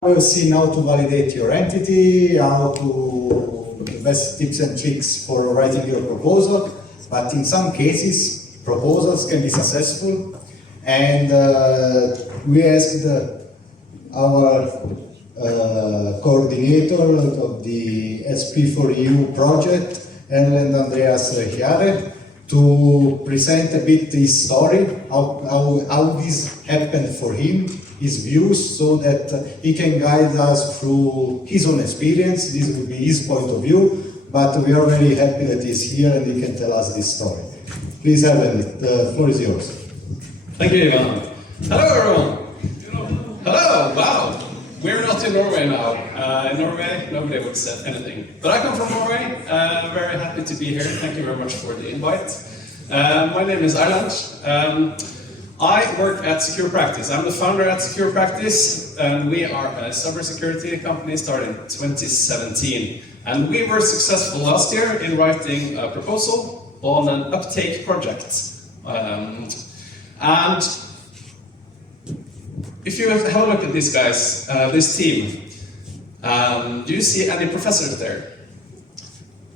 We've seen how to validate your entity, how to invest tips and tricks for writing your proposal, but in some cases, proposals can be successful. And we asked our coordinator of the SP4EU project, Andreas Gjaere, to present a bit his story, how this happened for him, his views, so that he can guide us through his own experience. This will be his point of view, but we are very happy that he's here and he can tell us this story. Please, Evan, the floor is yours. Thank you, Ivan. Hello, everyone. Hello, wow. We're not in Norway now. In Norway, nobody would say anything. But I come from Norway. Very happy to be here. Thank you very much for the invite. My name is Erland. I work at Secure Practice. I'm the founder at Secure Practice, and we are a cybersecurity company started in 2017. And we were successful last year in writing a proposal on an uptake project. And if you have a look at these guys, this team, do you see any professors there?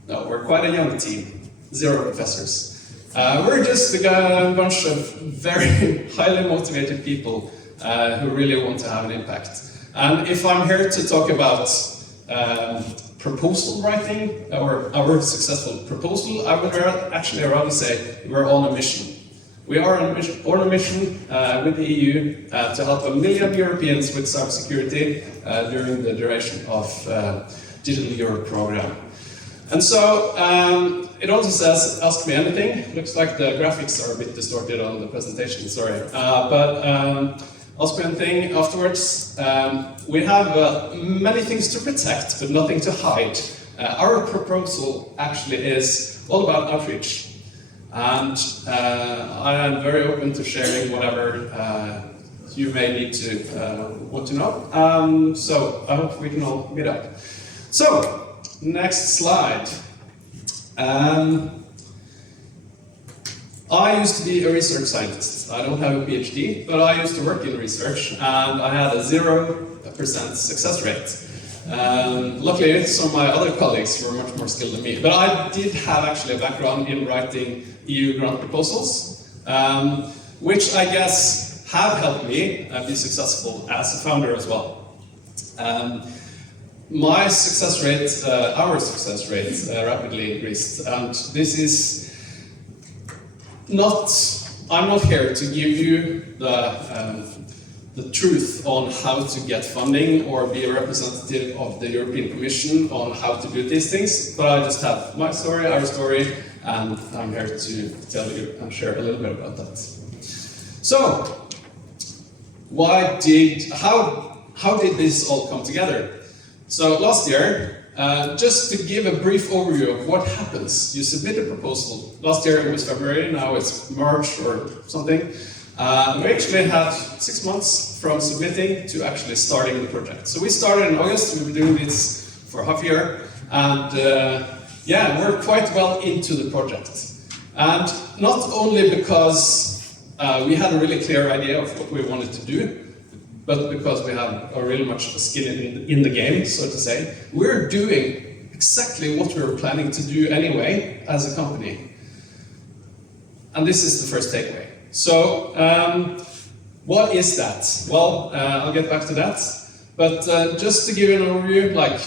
No, we're quite a young team, 0 professors. We're just a bunch of very highly motivated people who really want to have an impact. And if I'm here to talk about proposal writing, or our successful proposal, I would actually rather say we're on a mission. We are on a mission with the EU to help 1 million Europeans with cybersecurity during the duration of Digital Europe program. And so it also says, ask me anything. Looks like the graphics are a bit distorted on the presentation, sorry. But ask me anything afterwards. We have many things to protect, but nothing to hide. Our proposal actually is all about outreach. And I am very open to sharing whatever you may need to want to know. So I hope we can all meet up. So, next slide. I used to be a research scientist. I don't have a PhD, but I used to work in research, and I had a 0% success rate. Luckily, some of my other colleagues were much more skilled than me, but I did have actually a background in writing EU grant proposals, which I guess have helped me be successful as a founder as well. My success rate, our success rate, rapidly increased, and this is not. I'm not here to give you the truth on how to get funding or be a representative of the European Commission on how to do these things, but I just have my story, our story, and I'm here to tell you and share a little bit about that. So, how did this all come together? So last year, just to give a brief overview of what happens, you submit a proposal. Last year it was February, now it's March or something. We actually had 6 months from submitting to actually starting the project. So we started in August, we've been doing this for half a year, and yeah, we're quite well into the project. And not only because we had a really clear idea of what we wanted to do, but because we have a really much skin in the game, so to say. We're doing exactly what we were planning to do anyway as a company. And this is the first takeaway. So, what is that? Well, I'll get back to that. But just to give you an overview, like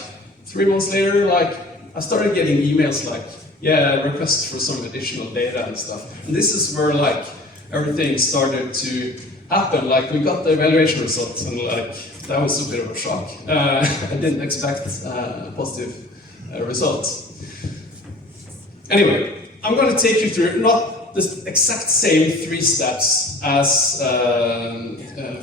3 months later, I started getting emails like, yeah, requests for some additional data and stuff. And this is where everything started to happen. We got the evaluation results, and that was a bit of a shock. I didn't expect positive results. Anyway, I'm going to take you through not the exact same 3 steps as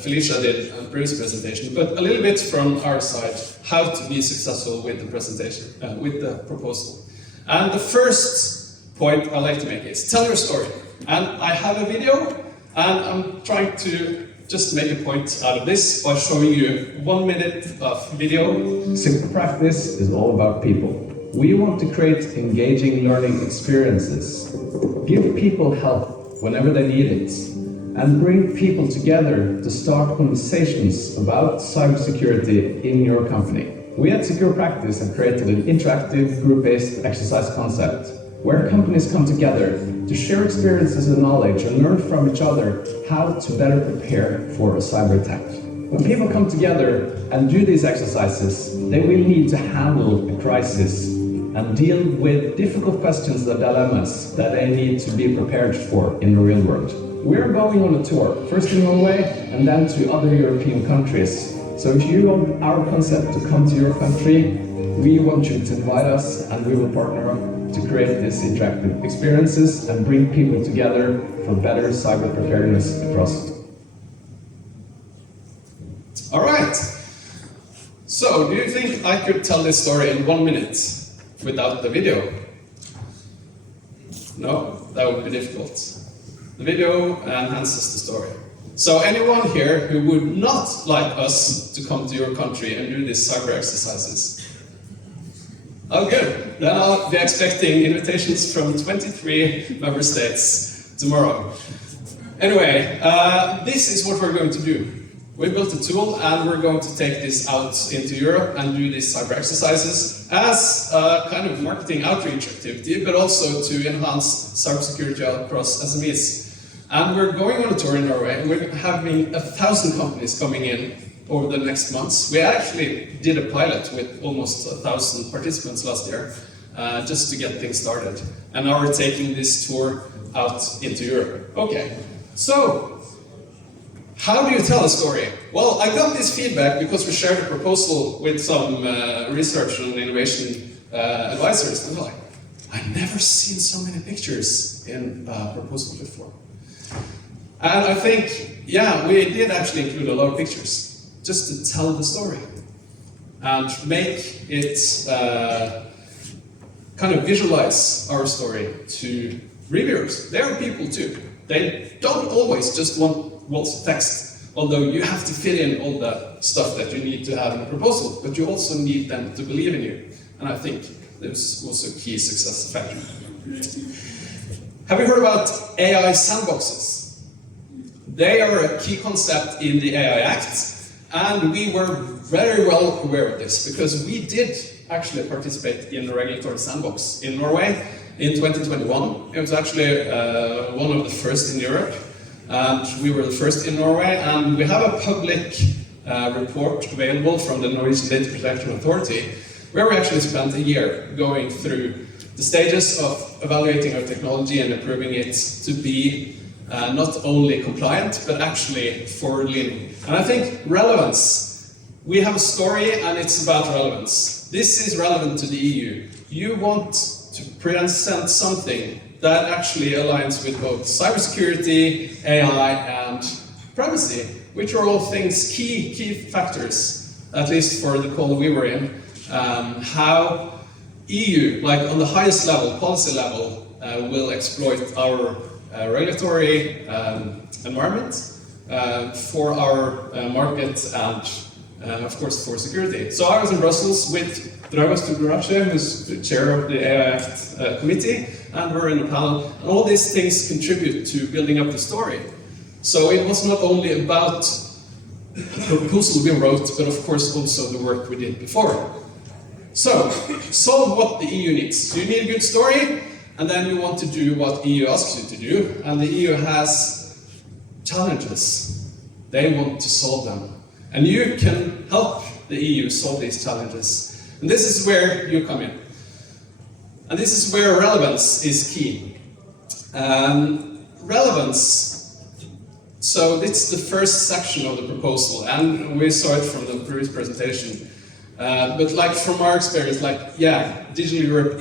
Felicia did in the previous presentation, but a little bit from our side, how to be successful with the presentation, with the proposal. And the first point I like to make is tell your story. And I have a video, and I'm trying to just make a point out of this by showing you 1 minute of video. Secure Practice is all about people. We want to create engaging learning experiences. Give people help whenever they need it. and bring people together to start conversations about cybersecurity in your company. We at Secure Practice have created an interactive group-based exercise concept where companies come together to share experiences and knowledge and learn from each other how to better prepare for a cyber attack. When people come together and do these exercises, they will need to handle a crisis and deal with difficult questions and dilemmas that they need to be prepared for in the real world. We're going on a tour, first in Norway and then to other European countries. So if you want our concept to come to your country, we want you to invite us and we will partner up to create these interactive experiences and bring people together for better cyber preparedness across. All right. So, do you think I could tell this story in 1 minute without the video? No, that would be difficult. The video enhances the story. So anyone here who would not like us to come to your country and do these cyber exercises? Oh, good. Then I'll be expecting invitations from 23 member states tomorrow. Anyway, this is what we're going to do. We built a tool and we're going to take this out into Europe and do these cyber exercises as a kind of marketing outreach activity, but also to enhance cybersecurity across SMEs. And we're going on a tour in Norway and we're having 1,000 companies coming in over the next months. We actually did a pilot with almost 1,000 participants last year, just to get things started. And now we're taking this tour out into Europe. Okay, so how do you tell a story? Well, I got this feedback because we shared a proposal with some research and innovation advisors. And they're like, I've never seen so many pictures in a proposal before. And I think, yeah, we did actually include a lot of pictures, just to tell the story and make it kind of visualize our story to reviewers. They are people too. They don't always just want walls of text, although you have to fit in all the stuff that you need to have in a proposal, but you also need them to believe in you. And I think there's also a key success factor. Have you heard about AI sandboxes? They are a key concept in the AI Act, and we were very well aware of this because we did actually participate in a regulatory sandbox in Norway in 2021. It was actually one of the first in Europe, and we were the first in Norway, and we have a public report available from the Norwegian Data Protection Authority where we actually spent a year going through the stages of evaluating our technology and improving it to be not only compliant, but actually forward-leaning. And I think relevance. We have a story and it's about relevance. This is relevant to the EU. You want to present something that actually aligns with both cybersecurity, AI, and privacy, which are all things, key factors, at least for the call we were in, how EU, like on the highest level, policy level, will exploit our regulatory environment for our market and, of course, for security. So I was in Brussels with Andreas Gjaere, who's the chair of the AI Act committee, and we're in a panel. And all these things contribute to building up the story. So it was not only about the proposal we wrote, but of course also the work we did before. So, solve what the EU needs. So you need a good story, and then you want to do what EU asks you to do. And the EU has challenges. They want to solve them. And you can help the EU solve these challenges. And this is where you come in. And this is where relevance is key. Relevance. So it's the first section of the proposal, and we saw it from the previous presentation. But like from our experience, Digital Europe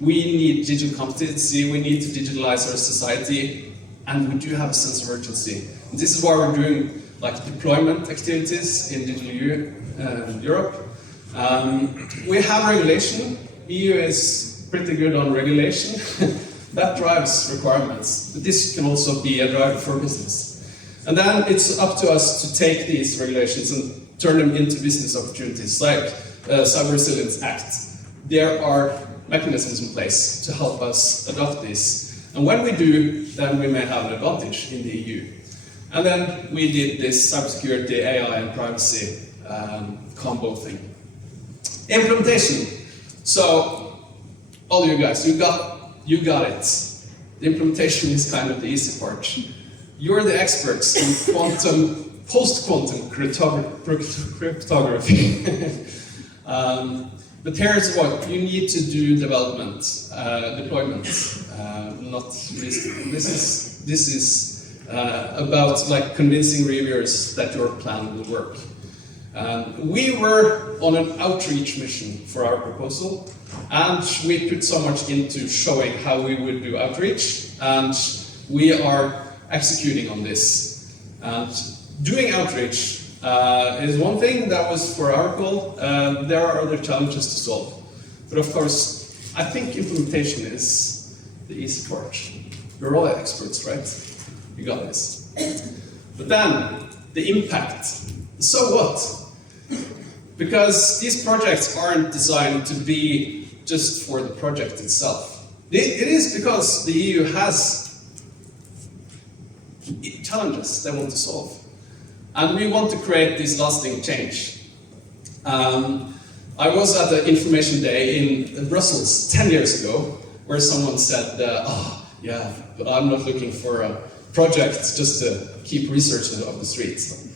we need digital competency, we need to digitalize our society, and we do have a sense of urgency. And this is why we're doing deployment activities in Digital Europe. We have regulation. EU is pretty good on regulation. That drives requirements, but this can also be a driver for business. And then it's up to us to take these regulations and turn them into business opportunities, like Cyber Resilience Act. There are mechanisms in place to help us adopt this. And when we do, then we may have an advantage in the EU. And then we did this cybersecurity, AI, and privacy combo thing. Implementation. So, all you guys, you got it. The implementation is kind of the easy part. You're the experts in post-quantum cryptography. But here's what you need to do: development, deployment. Not least. This is about like convincing reviewers that your plan will work. We were on an outreach mission for our proposal, and we put so much into showing how we would do outreach, and we are executing on this. And doing outreach is one thing that was for our goal. There are other challenges to solve. But of course, I think implementation is the easy part. We're all experts, right? You got this. But then, the impact. So what? Because these projects aren't designed to be just for the project itself. It is because the EU has challenges they want to solve. And we want to create this lasting change. I was at the information day in Brussels 10 years ago, where someone said, yeah, but I'm not looking for a project just to keep researching off the streets.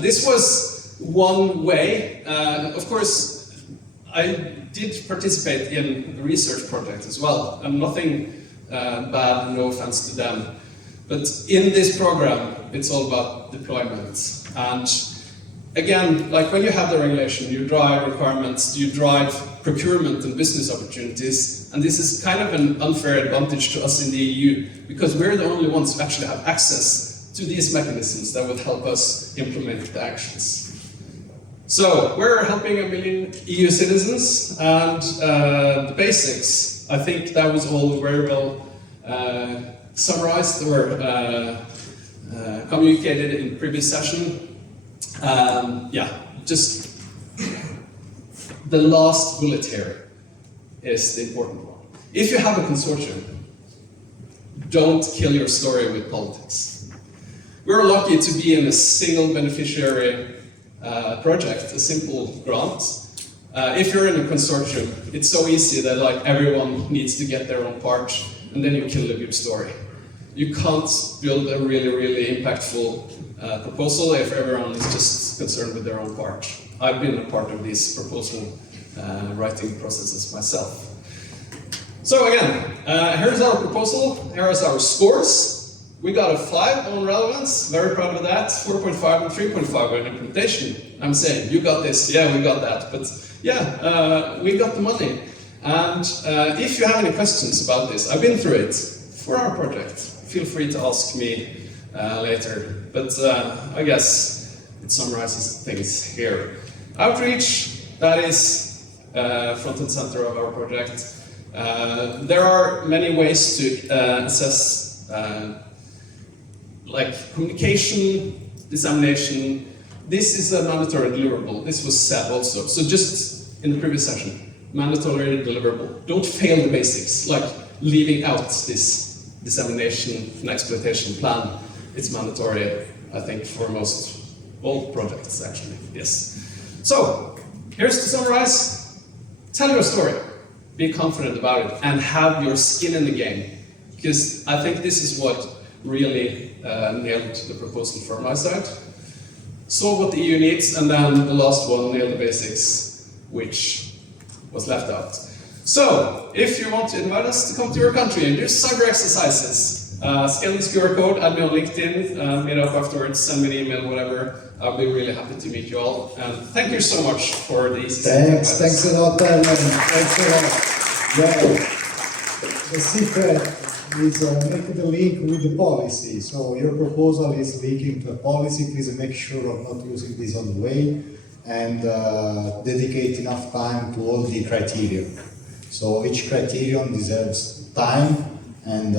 This was one way. Of course, I did participate in a research project as well, and nothing bad, no offense to them. But in this program, it's all about deployment. And again, like when you have the regulation, you drive requirements, you drive procurement and business opportunities, and this is kind of an unfair advantage to us in the EU, because we're the only ones who actually have access to these mechanisms that would help us implement the actions. So, we're helping 1 million EU citizens, and the basics, I think that was all very well summarized or communicated in the previous session. Yeah, just the last bullet here is the important one. If you have a consortium, don't kill your story with politics. We're lucky to be in a single beneficiary project, a simple grant. If you're in a consortium, it's so easy that like everyone needs to get their own part, and then you kill a good story. You can't build a really, really impactful proposal if everyone is just concerned with their own part. I've been a part of these proposal writing processes myself. So again, here's our proposal, here's our scores. We got a 5 on relevance, very proud of that, 4.5 and 3.5 on implementation. I'm saying, you got this, yeah, we got that, but yeah, we got the money. And if you have any questions about this, I've been through it for our project. Feel free to ask me later, but I guess it summarizes things here. Outreach, that is front and center of our project. There are many ways to assess like communication, dissemination. This is a mandatory deliverable. This was said also. So just in the previous session, mandatory deliverable. Don't fail the basics, like leaving out this dissemination and exploitation plan. It's mandatory, I think, for most all projects, actually. Yes. So, here's to summarize. Tell your story. Be confident about it and have your skin in the game. Because I think this is what really nailed the proposal from my side. Solve what the EU needs, and then the last one, nail the basics, which was left out. So, if you want to invite us to come to your country and do cyber exercises, scan this QR code, add me on LinkedIn, meet up afterwards, send me an email, whatever. I'll be really happy to meet you all. And thank you so much for the ECCC. Thanks a lot, Alan. Thanks a lot. Well, the secret is make the link with the policy. So your proposal is linking to a policy. Please make sure of not using this on the way, and dedicate enough time to all the criteria. So each criterion deserves time, and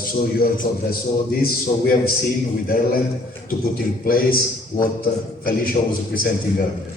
so you have to address all this. So we have seen with Ireland to put in place what Felicia was presenting earlier.